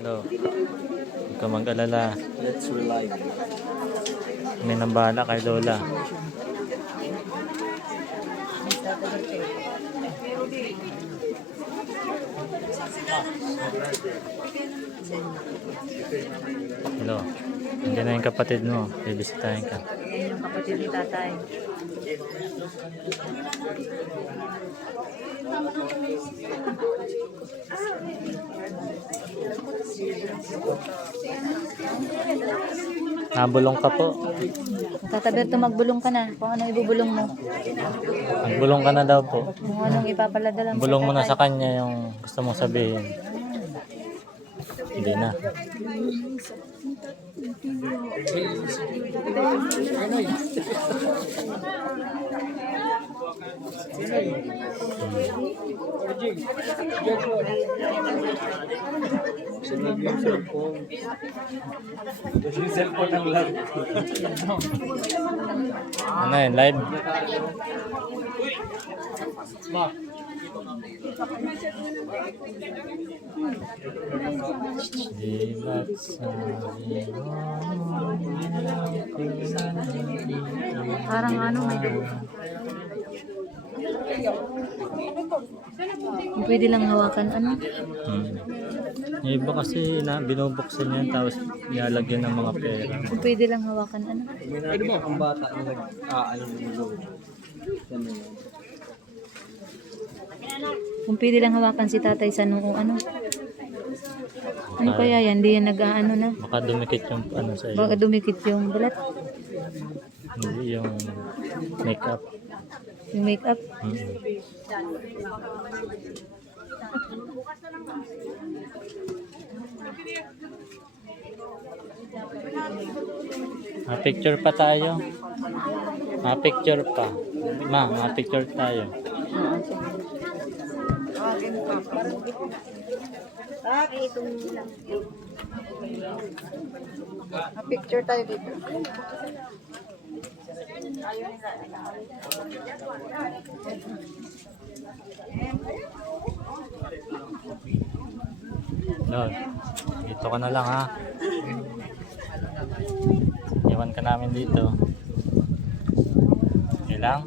Hello. Huwag ka mag-alala. Let's rely. May nambala kay Lola. Hello. Nandiyan na yung kapatid mo. Bibisitahin ka. Yan yung kapatid ni tatay. Nabulong ka po. Tataberto, magbulong ka na. Kung ano ibubulong mo. Nagbulong ka na daw po. Kung anong ipapaladala mo. Bulong mo na sa kanya yung gusto mong sabihin. Hindi na. Sunod yung cellphone. Yung cellphone ang lang. Ano yun? Live? Diba't sabi mo, Parang ano may pwede lang hawakan ano. Yung iba kasi binubuksan niya tapos nilalagyan ng mga pera. Pwede lang hawakan ano. May nakita kang bata na nag-aayon ng loob. Yan na yan. Kung pwede lang hawakan si tatay sa noo ano. Ano kaya yan? Hindi yan nag-aano na. Baka dumikit yung ano sa iyo. Baka dumikit yung balat. Hindi yung makeup. Yung makeup. Picture pa tayo. Picture pa. Picture tayo. Picture tayo dito. Lord, dito ka na lang ha. Iwan ka namin dito. Okay lang?